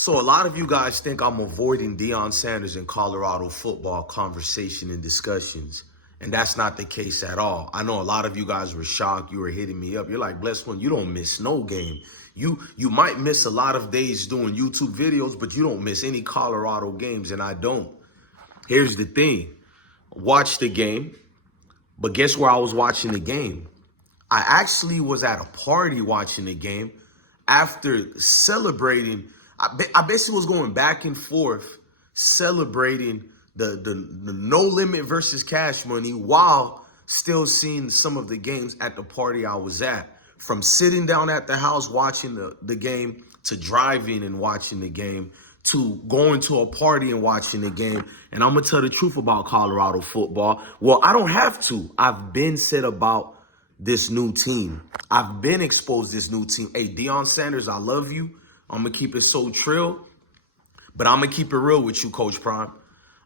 So a lot of you guys think I'm avoiding Deion Sanders and Colorado football conversation and discussions. And that's not the case at all. I know a lot of you guys were shocked. You were hitting me up. You're like, Bless One, you don't miss no game. You might miss a lot of days doing YouTube videos, but you don't miss any Colorado games, and I don't. Here's the thing. Watch the game, but guess where I was watching the game? I actually was at a party watching the game after celebrating. I basically was going back and forth celebrating the No Limit versus Cash Money while still seeing some of the games at the party I was at. From sitting down at the house watching the game to driving and watching the game to going to a party and watching the game. And I'm going to tell the truth about Colorado football. Well, I don't have to. I've been said about this new team. I've been exposed to this new team. Hey, Deion Sanders, I love you. I'm going to keep it so trill. But I'm going to keep it real with you, Coach Prime.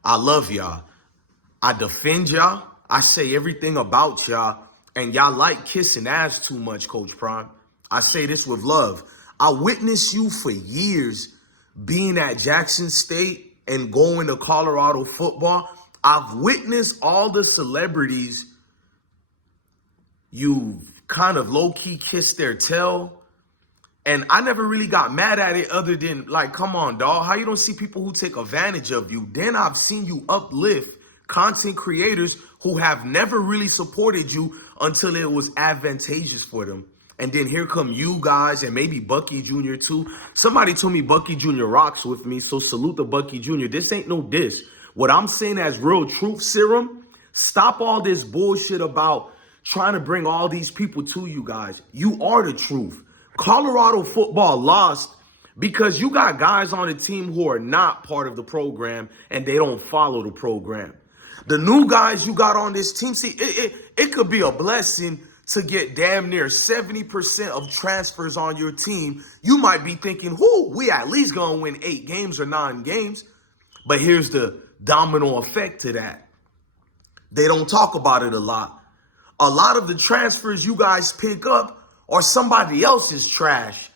I love y'all. I defend y'all. I say everything about y'all. And y'all like kissing ass too much, Coach Prime. I say this with love. I witnessed you for years being at Jackson State and going to Colorado football. I've witnessed all the celebrities you kind of low-key kissed their tail. And I never really got mad at it other than, like, come on, dog. How you don't see people who take advantage of you? Then I've seen you uplift content creators who have never really supported you until it was advantageous for them. And then here come you guys and maybe Bucky Jr. too. Somebody told me Bucky Jr. rocks with me, so salute to Bucky Jr. This ain't no diss. What I'm saying as real truth serum, stop all this bullshit about trying to bring all these people to you guys. You are the truth. Colorado football lost because you got guys on the team who are not part of the program and they don't follow the program. The new guys you got on this team, see, it could be a blessing to get damn near 70% of transfers on your team. You might be thinking, we at least gonna win 8 games or 9 games. But here's the domino effect to that. They don't talk about it a lot. A lot of the transfers you guys pick up are somebody else's trash.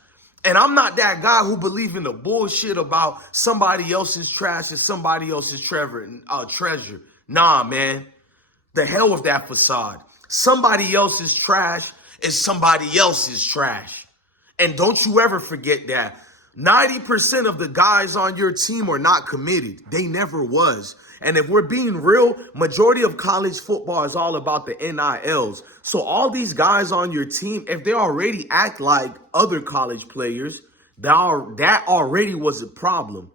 And I'm not that guy who believes in the bullshit about somebody else's trash and somebody else's treasure. Nah, man. The hell with that facade. Somebody else's trash is somebody else's trash. And don't you ever forget that. 90% of the guys on your team are not committed. They never was. And if we're being real, majority of college football is all about the NILs. So all these guys on your team, if they already act like other college players, that already was a problem.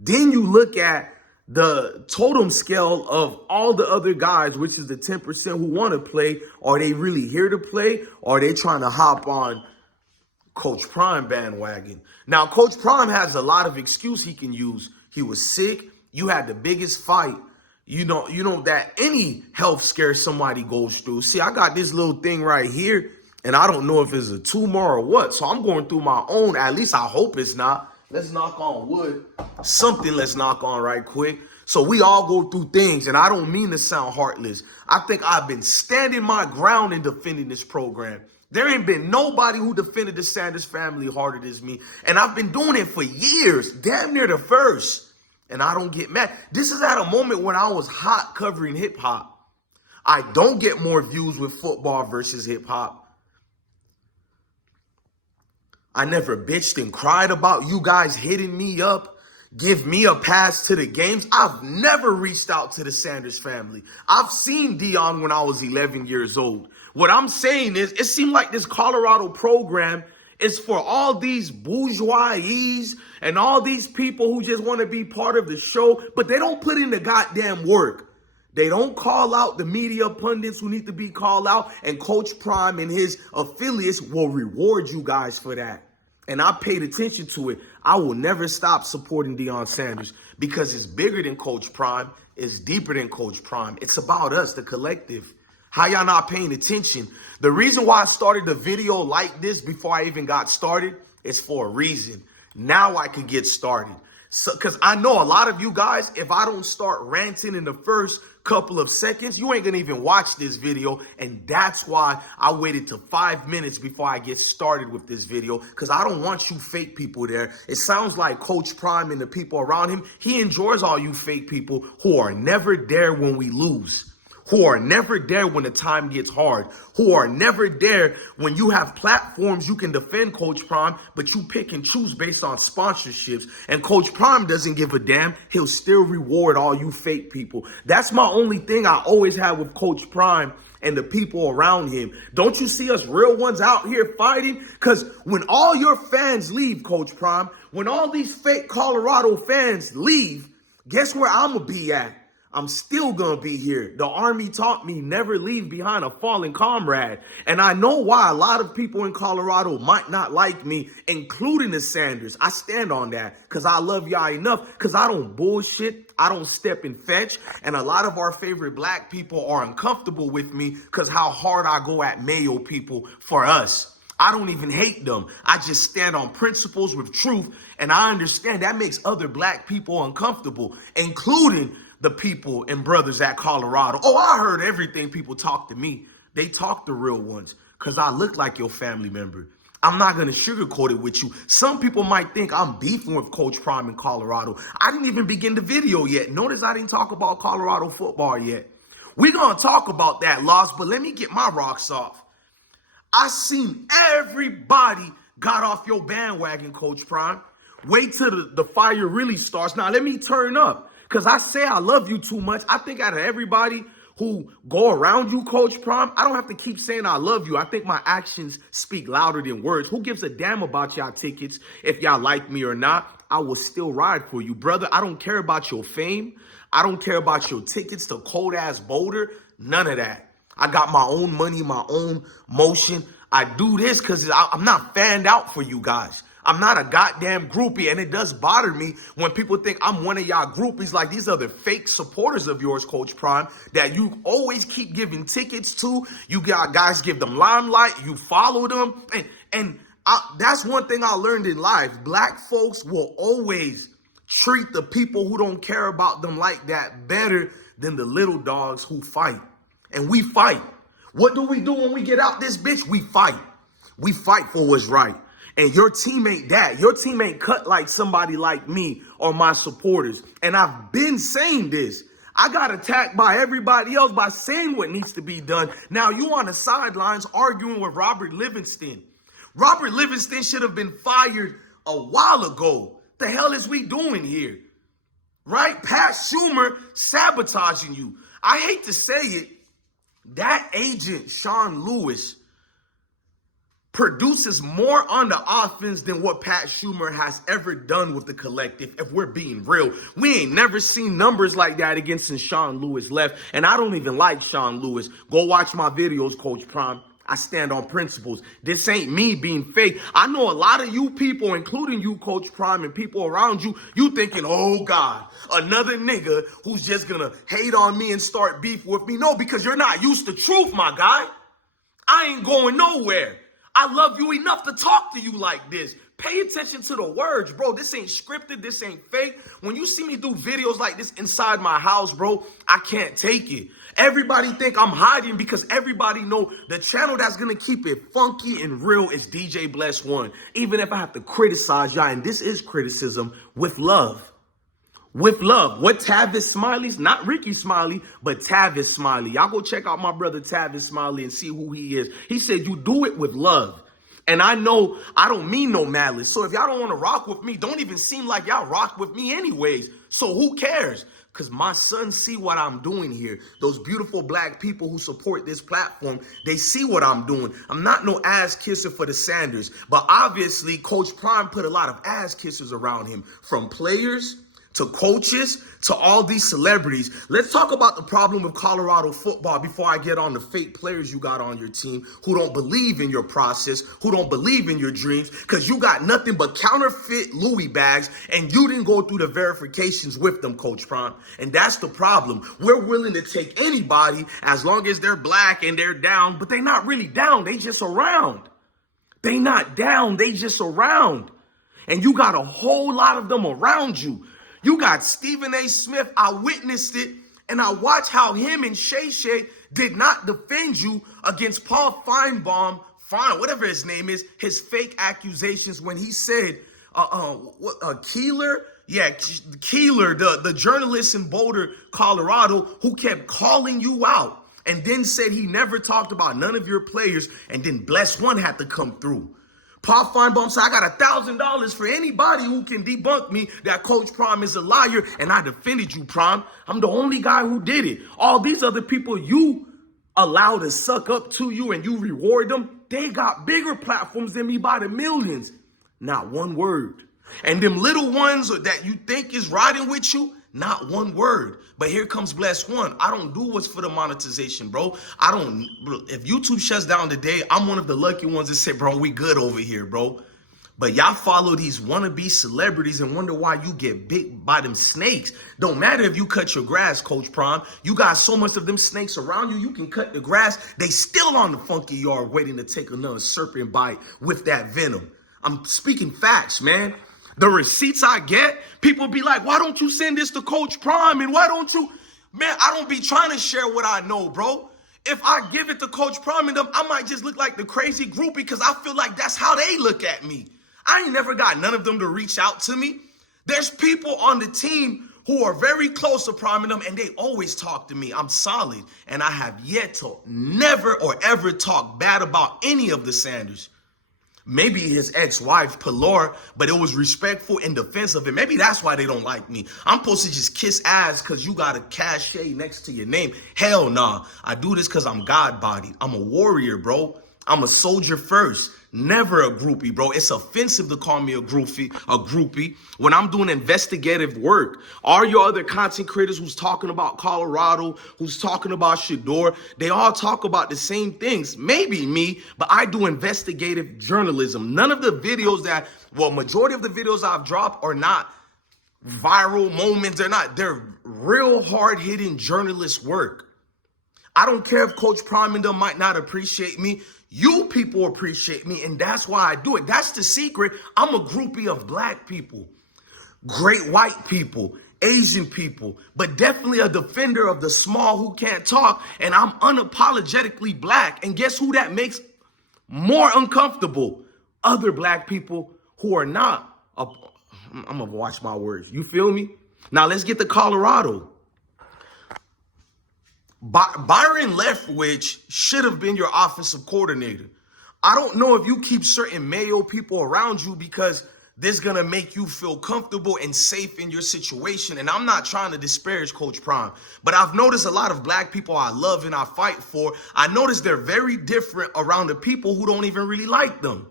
Then you look at the totem scale of all the other guys, which is the 10% who want to play. Are they really here to play? Or are they trying to hop on Coach Prime bandwagon? Now, Coach Prime has a lot of excuse he can use. He was sick. You had the biggest fight, you know that any health scare somebody goes through. See, I got this little thing right here, and I don't know if it's a tumor or what. So I'm going through my own. At least I hope it's not. Let's knock on wood. Something let's knock on right quick. So we all go through things, and I don't mean to sound heartless. I think I've been standing my ground in defending this program. There ain't been nobody who defended the Sanders family harder than me. And I've been doing it for years, damn near the first. And I don't get mad. This is at a moment when I was hot covering hip hop. I don't get more views with football versus hip hop. I never bitched and cried about you guys hitting me up, give me a pass to the games. I've never reached out to the Sanders family. I've seen Deion when I was 11 years old. What I'm saying is, it seemed like this Colorado program is for all these bourgeoisies and all these people who just want to be part of the show, but they don't put in the goddamn work. They don't call out the media pundits who need to be called out, and Coach Prime and his affiliates will reward you guys for that. And I paid attention to it. I will never stop supporting Deion Sanders because it's bigger than Coach Prime. It's deeper than Coach Prime. It's about us, the collective. How y'all not paying attention? The reason why I started the video like this before I even got started is for a reason. Now I could get started. So, because I know a lot of you guys, if I don't start ranting in the first couple of seconds, you ain't gonna even watch this video. And that's why I waited to 5 minutes before I get started with this video, because I don't want you fake people there. It sounds like Coach Prime and the people around him, he enjoys all you fake people who are never there when we lose, who are never there when the time gets hard, who are never there when you have platforms you can defend Coach Prime, but you pick and choose based on sponsorships. And Coach Prime doesn't give a damn. He'll still reward all you fake people. That's my only thing I always had with Coach Prime and the people around him. Don't you see us real ones out here fighting? Because when all your fans leave, Coach Prime, when all these fake Colorado fans leave, guess where I'm going to be at? I'm still going to be here. The Army taught me never leave behind a fallen comrade. And I know why a lot of people in Colorado might not like me, including the Sanders. I stand on that because I love y'all enough, because I don't bullshit. I don't step and fetch. And a lot of our favorite black people are uncomfortable with me because how hard I go at Mayo people for us. I don't even hate them. I just stand on principles with truth. And I understand that makes other black people uncomfortable, including the people and brothers at Colorado. Oh, I heard everything people talk to me. They talk the real ones because I look like your family member. I'm not going to sugarcoat it with you. Some people might think I'm beefing with Coach Prime in Colorado. I didn't even begin the video yet. Notice I didn't talk about Colorado football yet. We're going to talk about that loss, but let me get my rocks off. I seen everybody got off your bandwagon, Coach Prime. Wait till the fire really starts. Now, let me turn up. Because I say I love you too much. I think out of everybody who go around you, Coach Prime, I don't have to keep saying I love you. I think my actions speak louder than words. Who gives a damn about y'all tickets? If y'all like me or not, I will still ride for you, brother. I don't care about your fame. I don't care about your tickets to cold-ass Boulder. None of that. I got my own money, my own motion. I do this because I'm not fanned out for you guys. I'm not a goddamn groupie, and it does bother me when people think I'm one of y'all groupies, like these other fake supporters of yours, Coach Prime, that you always keep giving tickets to. You guys give them limelight, you follow them, and that's one thing I learned in life. Black folks will always treat the people who don't care about them like that better than the little dogs who fight. And we fight. What do we do when we get out this bitch? We fight. We fight for what's right. And your team ain't that. Your team ain't cut like somebody like me or my supporters. And I've been saying this. I got attacked by everybody else by saying what needs to be done. Now you on the sidelines arguing with Robert Livingston. Robert Livingston should have been fired a while ago. The hell is we doing here? Right? Pat Schumer sabotaging you. I hate to say it. That agent, Sean Lewis, produces more on the offense than what Pat Schumer has ever done with the collective, if we're being real. We ain't never seen numbers like that against since Sean Lewis left, and I don't even like Sean Lewis. Go watch my videos, Coach Prime. I stand on principles. This ain't me being fake. I know a lot of you people, including you, Coach Prime, and people around you, you thinking, oh, God, another nigga who's just going to hate on me and start beef with me. No, because you're not used to truth, my guy. I ain't going nowhere. I love you enough to talk to you like this. Pay attention to the words, bro. This ain't scripted. This ain't fake. When you see me do videos like this inside my house, bro, I can't take it. Everybody think I'm hiding because everybody know the channel that's going to keep it funky and real is DJ Bless One. Even if I have to criticize y'all, and this is criticism, with love. With love. What Tavis Smiley's? Not Ricky Smiley, but Tavis Smiley. Y'all go check out my brother Tavis Smiley and see who he is. He said you do it with love. And I know I don't mean no malice. So if y'all don't want to rock with me, don't even seem like y'all rock with me anyways. So who cares? Because my sons see what I'm doing here. Those beautiful black people who support this platform, they see what I'm doing. I'm not no ass kisser for the Sanders. But obviously, Coach Prime put a lot of ass kissers around him, from players to coaches, to all these celebrities. Let's talk about the problem with Colorado football before I get on the fake players you got on your team who don't believe in your process, who don't believe in your dreams, because you got nothing but counterfeit Louis bags and you didn't go through the verifications with them, Coach Prime. And that's the problem. We're willing to take anybody as long as they're black and they're down, but they're not really down. They just around. They not down. They just around. And you got a whole lot of them around you. You got Stephen A. Smith. I witnessed it. And I watched how him and Shay Shay did not defend you against Paul Feinbaum, whatever his name is, his fake accusations when he said, Keeler? Yeah, Keeler, the journalist in Boulder, Colorado, who kept calling you out and then said he never talked about none of your players, and then Bless One had to come through. Paul Feinbaum said, I got $1,000 for anybody who can debunk me that Coach Prime is a liar, and I defended you, Prime. I'm the only guy who did it. All these other people you allow to suck up to you and you reward them, they got bigger platforms than me by the millions. Not one word. And them little ones that you think is riding with you, not one word. But here comes Bless One. I don't do what's for the monetization, bro. If YouTube shuts down today, I'm one of the lucky ones that say, bro, we good over here, bro. But y'all follow these wannabe celebrities and wonder why you get bit by them snakes. Don't matter if you cut your grass, Coach Prime. You got so much of them snakes around you, you can cut the grass. They still on the funky yard waiting to take another serpent bite with that venom. I'm speaking facts, man. The receipts I get, people be like, why don't you send this to Coach Prime? And why don't you? Man, I don't be trying to share what I know, bro. If I give it to Coach Prime and them, I might just look like the crazy groupie because I feel like that's how they look at me. I ain't never got none of them to reach out to me. There's people on the team who are very close to Prime and them, and they always talk to me. I'm solid, and I have yet to never or ever talk bad about any of the Sanders. Maybe his ex-wife, Pilar, but it was respectful and defensive. And maybe that's why they don't like me. I'm supposed to just kiss ass because you got a cachet next to your name. Hell nah. I do this because I'm God-bodied. I'm a warrior, bro. I'm a soldier first. Never a groupie, bro. It's offensive to call me a groupie when I'm doing investigative work. All your other content creators who's talking about Colorado, who's talking about Shador, they all talk about the same things. Maybe me, but I do investigative journalism. None of the videos majority of the videos I've dropped are not viral moments. They're real hard-hitting journalist work. I don't care if Coach Prime and them might not appreciate me. You people appreciate me, and that's why I do it. That's the secret. I'm a groupie of black people, great white people, Asian people, but definitely a defender of the small who can't talk, and I'm unapologetically black. And guess who that makes more uncomfortable? Other black people who are not. I'm going to watch my words. You feel me? Now let's get to Colorado. Byron Leftwich should have been your offensive coordinator. I don't know if you keep certain Mayo people around you because this is going to make you feel comfortable and safe in your situation. And I'm not trying to disparage Coach Prime, but I've noticed a lot of black people I love and I fight for. I noticed they're very different around the people who don't even really like them.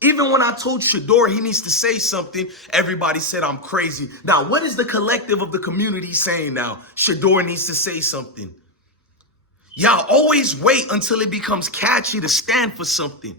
Even when I told Shador he needs to say something, everybody said I'm crazy. Now, what is the collective of the community saying now? Shador needs to say something. Y'all always wait until it becomes catchy to stand for something.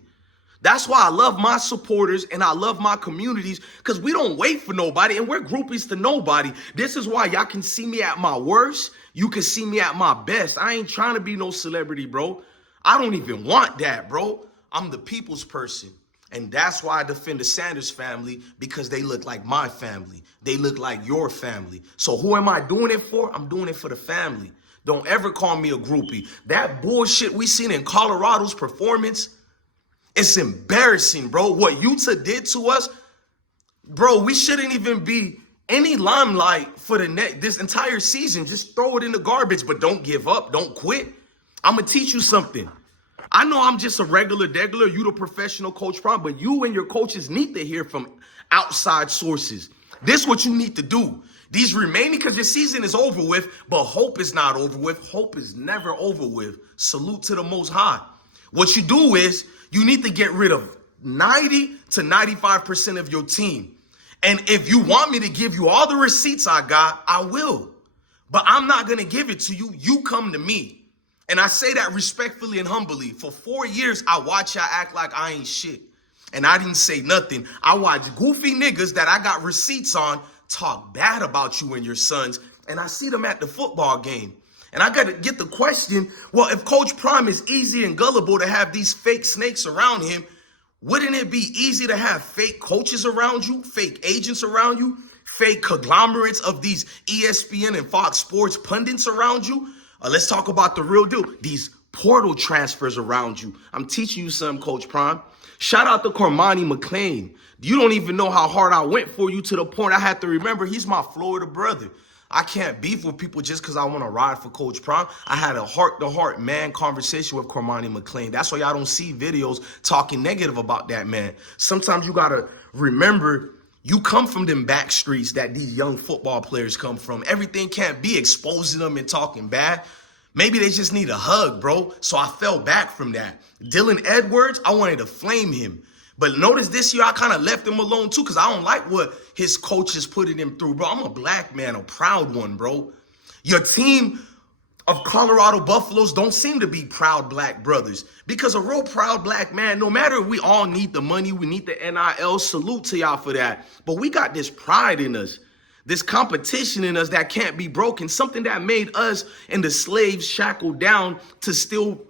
That's why I love my supporters and I love my communities, because we don't wait for nobody and we're groupies to nobody. This is why y'all can see me at my worst. You can see me at my best. I ain't trying to be no celebrity, bro. I don't even want that, bro. I'm the people's person. And that's why I defend the Sanders family, because they look like my family. They look like your family. So who am I doing it for? I'm doing it for the family. Don't ever call me a groupie. That bullshit we seen in Colorado's performance, it's embarrassing, bro. What Utah did to us, bro, we shouldn't even be any limelight for this entire season. Just throw it in the garbage, but don't give up. Don't quit. I'm going to teach you something. I know I'm just a regular degular. You the professional Coach Prime, but you and your coaches need to hear from outside sources. This is what you need to do. These remaining, because your season is over with, but hope is not over with. Hope is never over with. Salute to the Most High. What you do is you need to get rid of 90 to 95% of your team. And if you want me to give you all the receipts I got, I will. But I'm not going to give it to you. You come to me. And I say that respectfully and humbly. For 4 years, I watch y'all act like I ain't shit. And I didn't say nothing. I watch goofy niggas that I got receipts on talk bad about you and your sons, and I see them at the football game. And I got to get the question, well, if Coach Prime is easy and gullible to have these fake snakes around him, Wouldn't it be easy to have fake coaches around you, fake agents around you, fake conglomerates of these ESPN and Fox Sports pundits around you? Let's talk about the real deal. These portal transfers around you. I'm teaching you something, Coach Prime. Shout out to Cormani McClain. You don't even know how hard I went for you, to the point I had to remember he's my Florida brother. I can't beef with people just because I want to ride for Coach Prime. I had a heart-to-heart man conversation with Cormani McClain. That's why y'all don't see videos talking negative about that man. Sometimes you got to remember you come from them back streets that these young football players come from. Everything can't be exposing them and talking bad. Maybe they just need a hug, bro. So I fell back from that. Dylan Edwards, I wanted to flame him. But notice this year, I kind of left him alone too, because I don't like what his coaches putting him through, bro. I'm a black man, a proud one, bro. Your team of Colorado Buffaloes don't seem to be proud black brothers, because a real proud black man, no matter, we all need the money, we need the NIL, salute to y'all for that. But we got this pride in us, this competition in us that can't be broken, something that made us and the slaves shackled down to still,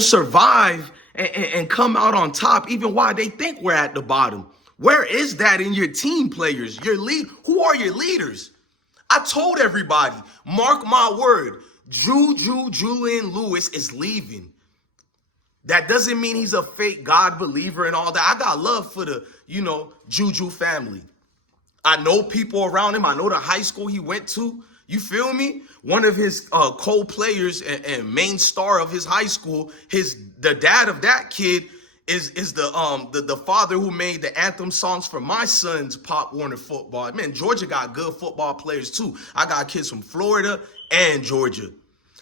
survive and come out on top, even while they think we're at the bottom. Where is that in your team players? Who are your leaders? I told everybody, mark my word, Julian Lewis is leaving. That doesn't mean he's a fake God believer and all that. I got love for the, Juju family. I know people around him. I know the high school he went to. You feel me? One of his co-players and main star of his high school, the dad of that kid is the father who made the anthem songs for my son's Pop Warner football. Man, Georgia got good football players too. I got kids from Florida and Georgia.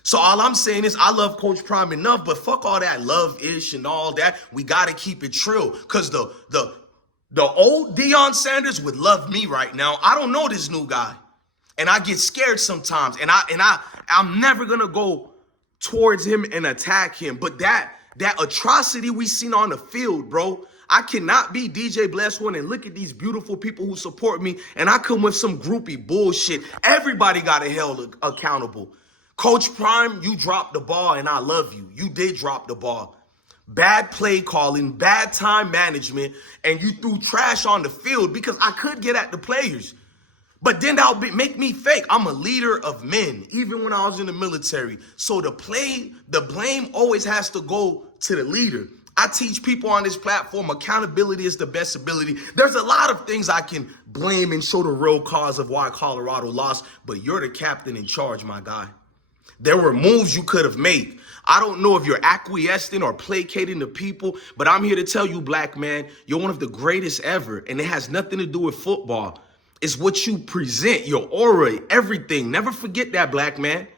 So all I'm saying is I love Coach Prime enough, but fuck all that love-ish and all that. We got to keep it trill, because the old Deion Sanders would love me right now. I don't know this new guy. And I get scared sometimes, and I'm never gonna go towards him and attack him. But that atrocity we seen on the field, bro, I cannot be DJ Bless One and look at these beautiful people who support me, and I come with some groupie bullshit. Everybody got held accountable. Coach Prime, you dropped the ball, and I love you. You did drop the ball. Bad play calling, bad time management, and you threw trash on the field, because I could get at the players. But then make me fake. I'm a leader of men, even when I was in the military. So the blame always has to go to the leader. I teach people on this platform, accountability is the best ability. There's a lot of things I can blame and show the real cause of why Colorado lost, but you're the captain in charge, my guy. There were moves you could have made. I don't know if you're acquiescing or placating the people, but I'm here to tell you, black man, you're one of the greatest ever, and it has nothing to do with football. It's what you present, your aura, everything. Never forget that, black man.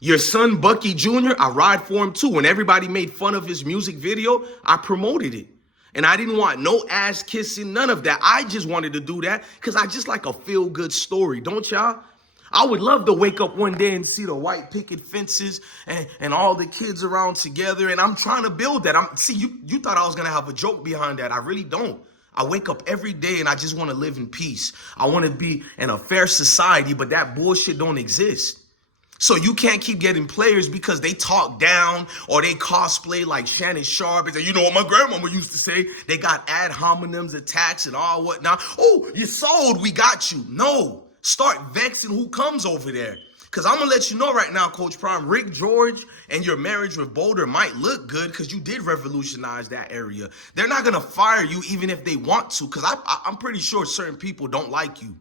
Your son, Bucky Jr., I ride for him too. When everybody made fun of his music video, I promoted it. And I didn't want no ass kissing, none of that. I just wanted to do that because I just like a feel-good story, don't y'all? I would love to wake up one day and see the white picket fences and all the kids around together. And I'm trying to build that. You thought I was going to have a joke behind that. I really don't. I wake up every day and I just want to live in peace. I want to be in a fair society, but that bullshit don't exist. So you can't keep getting players because they talk down or they cosplay like Shannon Sharp. And you know what my grandmama used to say? They got ad hominems attacks and all whatnot. Oh, you sold, we got you. No, start vexing who comes over there. Because I'm going to let you know right now, Coach Prime, Rick George and your marriage with Boulder might look good because you did revolutionize that area. They're not going to fire you even if they want to, because I'm pretty sure certain people don't like you.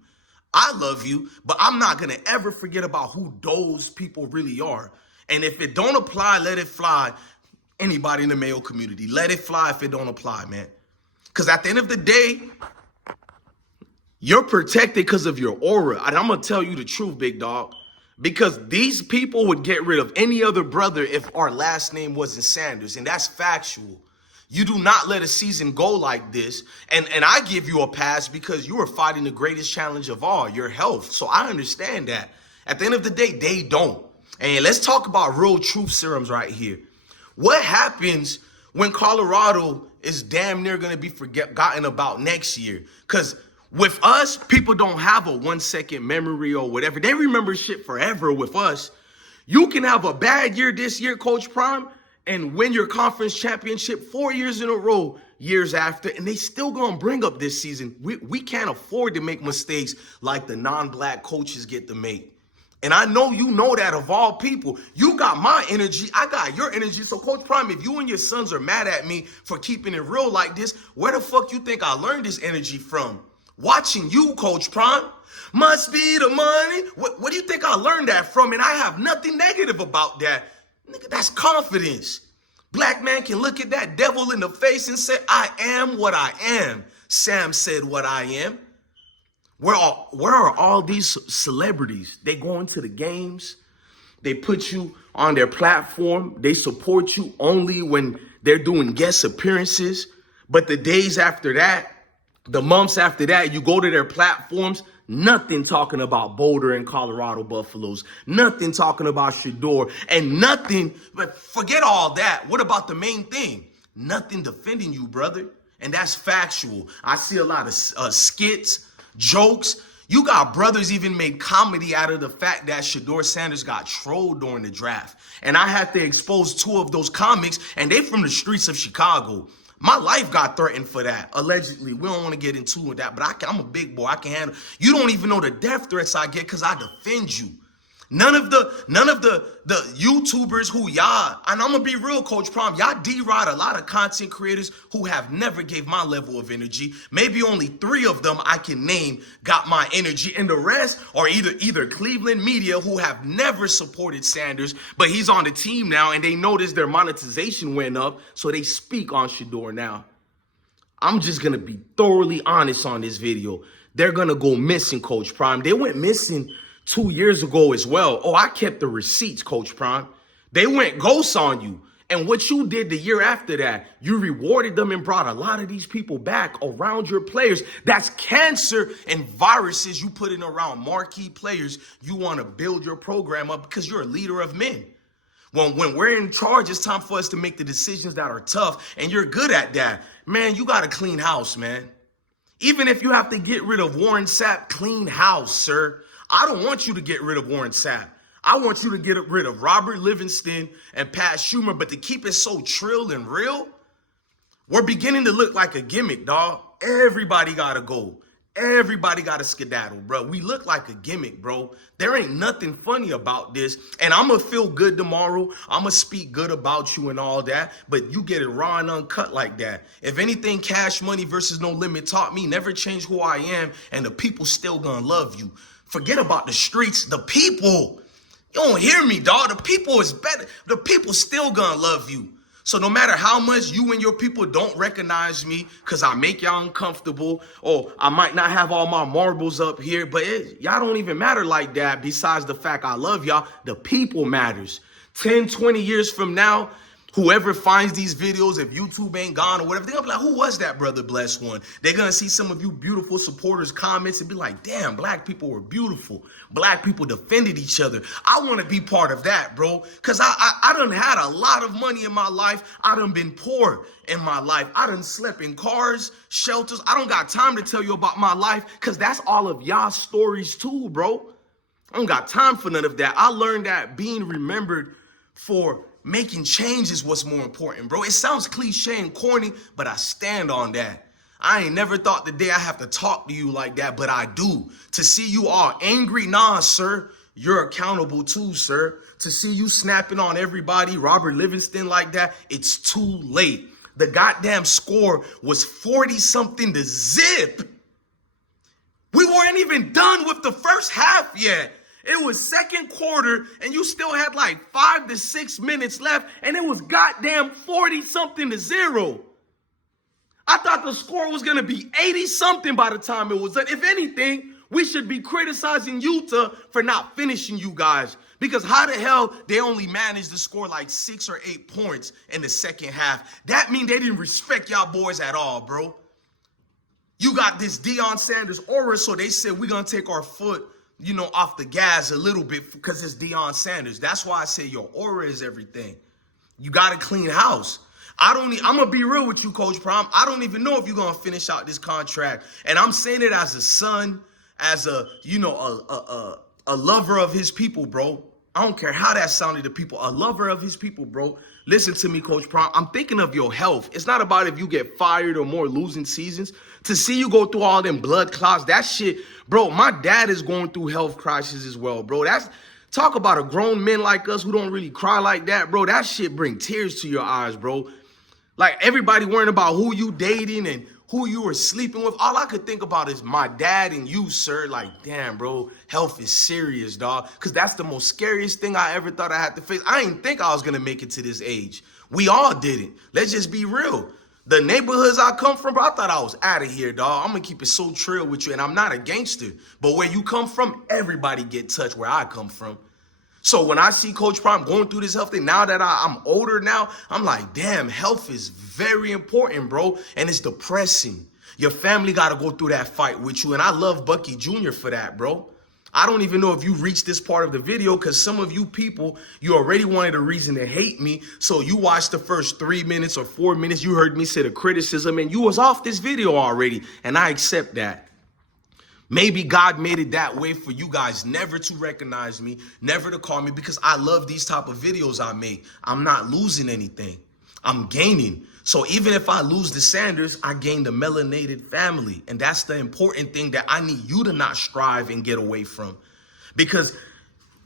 I love you, but I'm not going to ever forget about who those people really are. And if it don't apply, let it fly. Anybody in the male community, let it fly if it don't apply, man. Because at the end of the day, you're protected because of your aura. And I'm going to tell you the truth, big dog. Because these people would get rid of any other brother if our last name wasn't Sanders. And that's factual. You do not let a season go like this. And I give you a pass because you are fighting the greatest challenge of all, your health. So I understand that. At the end of the day, they don't. And let's talk about real truth serums right here. What happens when Colorado is damn near going to be forgotten about next year? Because with us, people don't have a 1 second memory or whatever. They remember shit forever with us. You can have a bad year this year, Coach Prime, and win your conference championship 4 years in a row, years after, and they still gonna bring up this season. We can't afford to make mistakes like the non-black coaches get to make. And I know you know that of all people. You got my energy, I got your energy. So Coach Prime, if you and your sons are mad at me for keeping it real like this, where the fuck you think I learned this energy from? Watching you, Coach Prime. Must be the money. What do you think I learned that from? And I have nothing negative about that. Nigga, that's confidence. Black man can look at that devil in the face and say, I am what I am. Sam said what I am. Where are all these celebrities? They go into the games. They put you on their platform. They support you only when they're doing guest appearances. But the days after that, the months after that, you go to their platforms, nothing talking about Boulder and Colorado Buffaloes, nothing talking about Shador, and nothing, but forget all that. What about the main thing? Nothing defending you, brother. And that's factual. I see a lot of skits, jokes. You got brothers even made comedy out of the fact that Shador Sanders got trolled during the draft. And I had to expose 2 of those comics, and they from the streets of Chicago. My life got threatened for that, allegedly. We don't want to get into that, but I'm a big boy. I can handle. You don't even know the death threats I get because I defend you. None of the YouTubers who y'all, and I'm gonna be real, Coach Prom, y'all D-Rod a lot of content creators who have never gave my level of energy. Maybe only 3 of them I can name got my energy, and the rest are either Cleveland media who have never supported Sanders, but he's on the team now and they noticed their monetization went up, so they speak on Shador now. I'm just gonna be thoroughly honest on this video. They're gonna go missing, Coach Prime. They went missing 2 years ago as well. Oh, I kept the receipts, Coach Prime. They went ghost on you. And what you did the year after that, you rewarded them and brought a lot of these people back around your players. That's cancer and viruses you put in around marquee players. You want to build your program up because you're a leader of men. When we're in charge, it's time for us to make the decisions that are tough, and you're good at that. Man, you got to clean house, man. Even if you have to get rid of Warren Sapp, clean house, sir. I don't want you to get rid of Warren Sapp. I want you to get rid of Robert Livingston and Pat Schumer, but to keep it so trill and real, we're beginning to look like a gimmick, dog. Everybody got to go. Everybody got to skedaddle, bro. We look like a gimmick, bro. There ain't nothing funny about this, and I'm going to feel good tomorrow. I'm going to speak good about you and all that, but you get it raw and uncut like that. If anything, Cash Money versus No Limit taught me, never change who I am, and the people still going to love you. Forget about the streets, the people. You don't hear me, dog. The people is better. The people still gonna love you. So no matter how much you and your people don't recognize me because I make y'all uncomfortable, or I might not have all my marbles up here, but y'all don't even matter like that besides the fact I love y'all. The people matters. 10, 20 years from now, whoever finds these videos, if YouTube ain't gone or whatever, they're gonna be like, who was that brother blessed one? They're gonna see some of you beautiful supporters comments and be like, damn, black people were beautiful. Black people defended each other. I wanna be part of that, bro. Cause I done had a lot of money in my life. I done been poor in my life. I done slept in cars, shelters. I don't got time to tell you about my life cause that's all of y'all stories too, bro. I don't got time for none of that. I learned that being remembered for making change is what's more important, bro. It sounds cliche and corny, but I stand on that. I ain't never thought the day I have to talk to you like that, but I do. To see you all angry, nah, sir. You're accountable too, sir. To see you snapping on everybody, Robert Livingston like that, it's too late. The goddamn score was 40-something to zip. We weren't even done with the first half yet. It was second quarter, and you still had like 5 to 6 minutes left, and it was goddamn 40-something to 0. I thought the score was going to be 80-something by the time it was done. If anything, we should be criticizing Utah for not finishing you guys, because how the hell they only managed to score like 6 or 8 points in the second half? That means they didn't respect y'all boys at all, bro. You got this Deion Sanders aura, so they said we're going to take our foot off the gas a little bit because it's Deion Sanders. That's why I say your aura is everything. You got to clean house. I'm going to be real with you, Coach Prom. I don't even know if you're going to finish out this contract. And I'm saying it as a son, as a lover of his people, bro. I don't care how that sounded to people. A lover of his people, bro. Listen to me, Coach Prime. I'm thinking of your health. It's not about if you get fired or more losing seasons. To see you go through all them blood clots, that shit, bro, my dad is going through health crisis as well, bro. Talk about a grown men like us who don't really cry like that, bro. That shit bring tears to your eyes, bro. Like, everybody worrying about who you dating and who you were sleeping with. All I could think about is my dad and you, sir. Like, damn, bro, health is serious, dog. Because that's the most scariest thing I ever thought I had to face. I didn't think I was going to make it to this age. We all didn't. Let's just be real. The neighborhoods I come from, bro, I thought I was out of here, dog. I'm going to keep it so trill with you, and I'm not a gangster. But where you come from, everybody get touched where I come from. So when I see Coach Prime going through this health thing, now that I'm older now, I'm like, damn, health is very important, bro. And it's depressing. Your family got to go through that fight with you. And I love Bucky Jr. for that, bro. I don't even know if you reached this part of the video because some of you people, you already wanted a reason to hate me. So you watched the first 3 minutes or 4 minutes. You heard me say the criticism and you was off this video already. And I accept that. Maybe God made it that way for you guys never to recognize me, never to call me, because I love these type of videos I make. I'm not losing anything. I'm gaining. So even if I lose the Sanders, I gain the melanated family. And that's the important thing that I need you to not strive and get away from. Because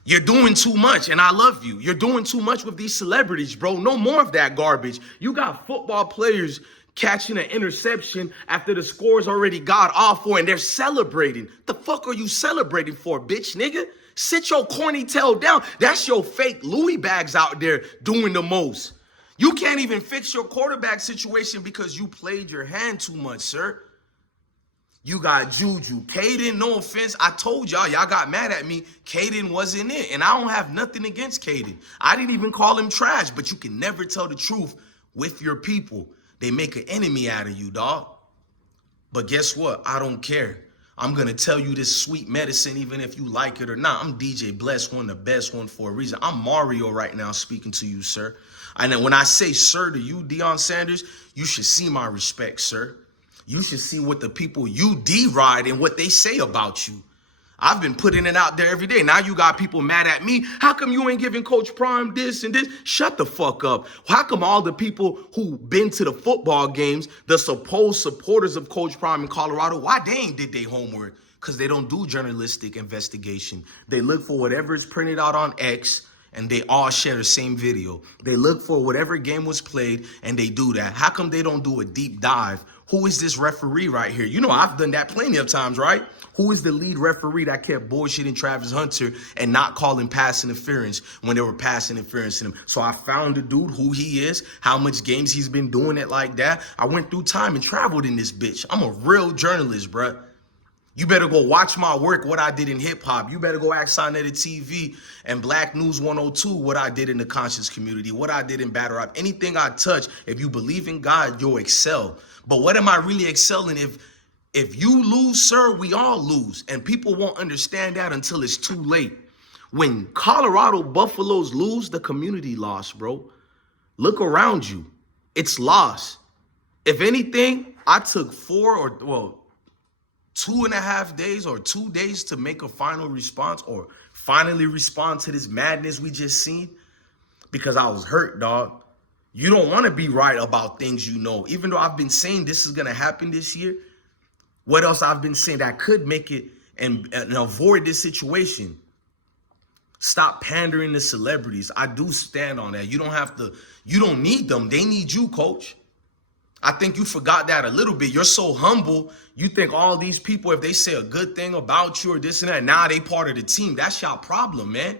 you're doing too much, and I love you. You're doing too much with these celebrities, bro. No more of that garbage. You got football players catching an interception after the score's already got awful and they're celebrating. The fuck are you celebrating for, bitch, nigga? Sit your corny tail down. That's your fake Louis bags out there doing the most. You can't even fix your quarterback situation because you played your hand too much, sir. You got Juju. Caden, no offense. I told y'all got mad at me. Caden wasn't it. And I don't have nothing against Caden. I didn't even call him trash, but you can never tell the truth with your people. They make an enemy out of you, dog. But guess what? I don't care. I'm going to tell you this sweet medicine, even if you like it or not. I'm DJ Bless, one of the best one for a reason. I'm Mario right now speaking to you, sir. And then when I say sir to you, Deion Sanders, you should see my respect, sir. You should see what the people you deride and what they say about you. I've been putting it out there every day. Now you got people mad at me. How come you ain't giving Coach Prime this and this? Shut the fuck up. How come all the people who been to the football games, the supposed supporters of Coach Prime in Colorado, why they ain't did their homework? Because they don't do journalistic investigation. They look for whatever is printed out on X and they all share the same video. They look for whatever game was played and they do that. How come they don't do a deep dive? Who is this referee right here? You know, I've done that plenty of times, right? Who is the lead referee that kept bullshitting Travis Hunter and not calling pass interference when they were pass interference in him? So I found the dude, who he is, how much games he's been doing it like that. I went through time and traveled in this bitch. I'm a real journalist, bruh. You better go watch my work, what I did in hip-hop. You better go ask Sonetta TV and Black News 102 what I did in the conscious community, what I did in battle rap. Anything I touch, if you believe in God, you'll excel. But what am I really excelling? If you lose, sir, we all lose. And people won't understand that until it's too late. When Colorado Buffaloes lose, the community lost, bro. Look around you. It's lost. If anything, I took 2.5 days or 2 days to make a final response or finally respond to this madness we just seen because I was hurt, dog. You don't want to be right about things you know. Even though I've been saying this is going to happen this year, what else I've been saying that could make it and avoid this situation? Stop pandering to celebrities. I do stand on that. You don't need them. They need you, coach. I think you forgot that a little bit. You're so humble. You think all these people, if they say a good thing about you or this and that, now they part of the team. That's y'all problem, man.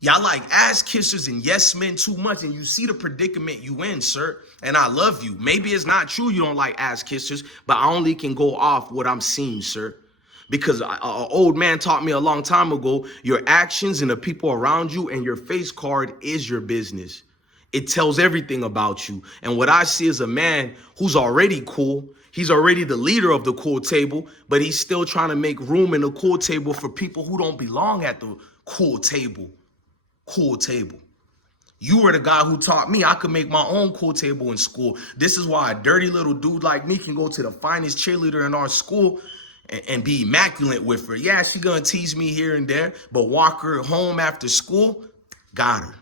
Y'all like ass kissers and yes men too much, and you see the predicament you in, sir. And I love you. Maybe it's not true you don't like ass kissers, but I only can go off what I'm seeing, sir. Because an old man taught me a long time ago, your actions and the people around you and your face card is your business. It tells everything about you. And what I see is a man who's already cool. He's already the leader of the cool table, but he's still trying to make room in the cool table for people who don't belong at the cool table. Cool table. You were the guy who taught me I could make my own cool table in school. This is why a dirty little dude like me can go to the finest cheerleader in our school and be immaculate with her. Yeah, she gonna tease me here and there, but walk her home after school, Got her.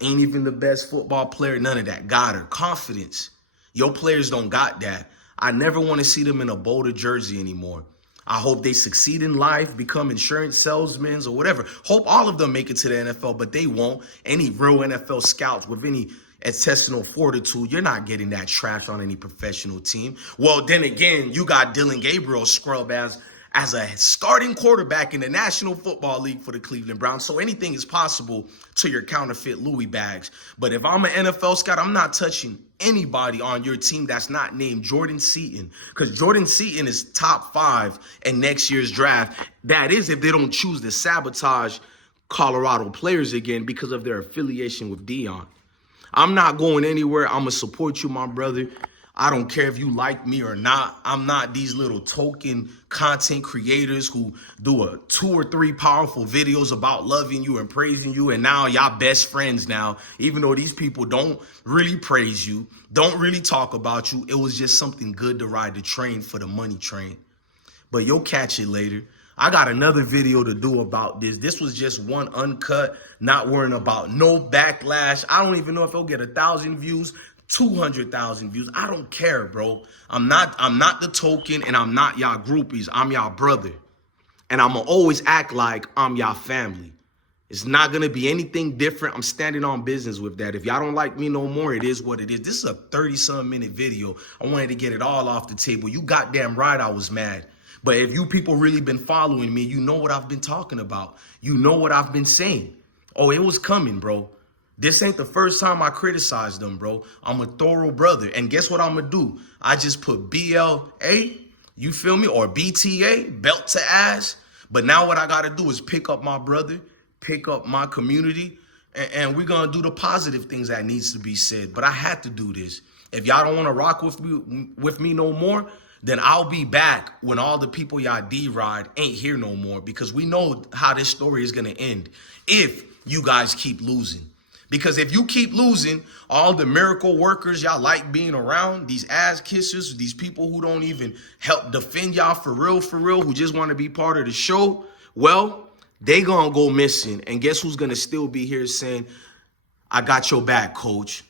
Ain't even the best football player, none of that. Got her. Confidence. Your players don't got that. I never want to see them in a Boulder jersey anymore. I hope they succeed in life, become insurance salesmen or whatever. Hope all of them make it to the NFL, but they won't. Any real NFL scouts with any intestinal fortitude, you're not getting that trash on any professional team. Well, then again, you got Dylan Gabriel scrub as a starting quarterback in the National Football League for the Cleveland Browns. So anything is possible to your counterfeit Louis bags. But if I'm an NFL scout, I'm not touching anybody on your team that's not named Jordan Seaton, because Jordan Seaton is top 5 in next year's draft. That is if they don't choose to sabotage Colorado players again because of their affiliation with Deion. I'm not going anywhere. I'm going to support you, my brother. I don't care if you like me or not. I'm not these little token content creators who do 2 or 3 powerful videos about loving you and praising you, and now y'all best friends now, even though these people don't really praise you, don't really talk about you. It was just something good to ride the train for the money train. But you'll catch it later. I got another video to do about this. This was just one uncut, not worrying about no backlash. I don't even know if it'll get 1,000 views. 200,000 views. I don't care, bro. I'm not the token, and I'm not y'all groupies. I'm y'all brother. And I'm going to always act like I'm y'all family. It's not going to be anything different. I'm standing on business with that. If y'all don't like me no more, it is what it is. This is a 30-some minute video. I wanted to get it all off the table. You goddamn right I was mad. But if you people really been following me, you know what I've been talking about. You know what I've been saying. Oh, it was coming, bro. This ain't the first time I criticized them, bro. I'm a thorough brother. And guess what I'm going to do? I just put BLA, you feel me? Or BTA, belt to ass. But now what I got to do is pick up my brother, pick up my community, and we're going to do the positive things that needs to be said. But I had to do this. If y'all don't want to rock with me no more, then I'll be back when all the people y'all D-ride ain't here no more, because we know how this story is going to end if you guys keep losing. Because if you keep losing, all the miracle workers y'all like being around, these ass kissers, these people who don't even help defend y'all for real, who just want to be part of the show, well, they gonna go missing. And guess who's gonna still be here saying, I got your back, coach.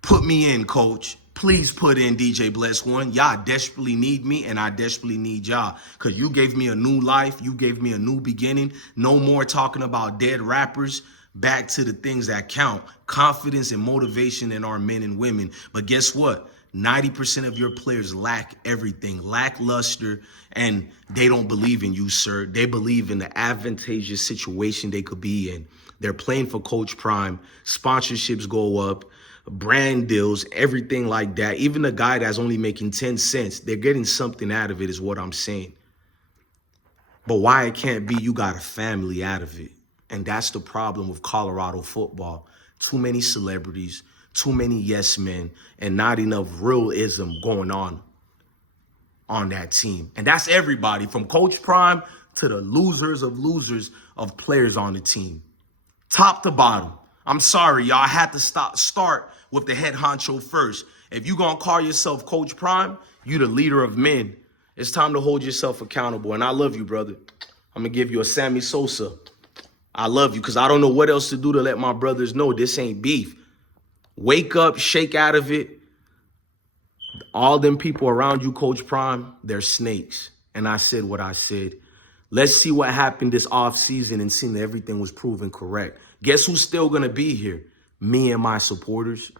Put me in, coach. Please put in DJ Bless One. Y'all desperately need me, and I desperately need y'all, because you gave me a new life. You gave me a new beginning. No more talking about dead rappers. Back to the things that count, confidence and motivation in our men and women. But guess what? 90% of your players lack everything, lackluster, and they don't believe in you, sir. They believe in the advantageous situation they could be in. They're playing for Coach Prime. Sponsorships go up, brand deals, everything like that. Even the guy that's only making 10 cents, they're getting something out of it is what I'm saying. But why it can't be you got a family out of it? And that's the problem with Colorado football. Too many celebrities, too many yes men, and not enough realism going on that team. And that's everybody from Coach Prime to the losers of players on the team. Top to bottom. I'm sorry, y'all. I had to start with the head honcho first. If you gonna call yourself Coach Prime, you the leader of men. It's time to hold yourself accountable. And I love you, brother. I'm gonna give you a Sammy Sosa. I love you, because I don't know what else to do to let my brothers know this ain't beef. Wake up, shake out of it. All them people around you, Coach Prime, they're snakes. And I said what I said. Let's see what happened this offseason and see that everything was proven correct. Guess who's still going to be here? Me and my supporters.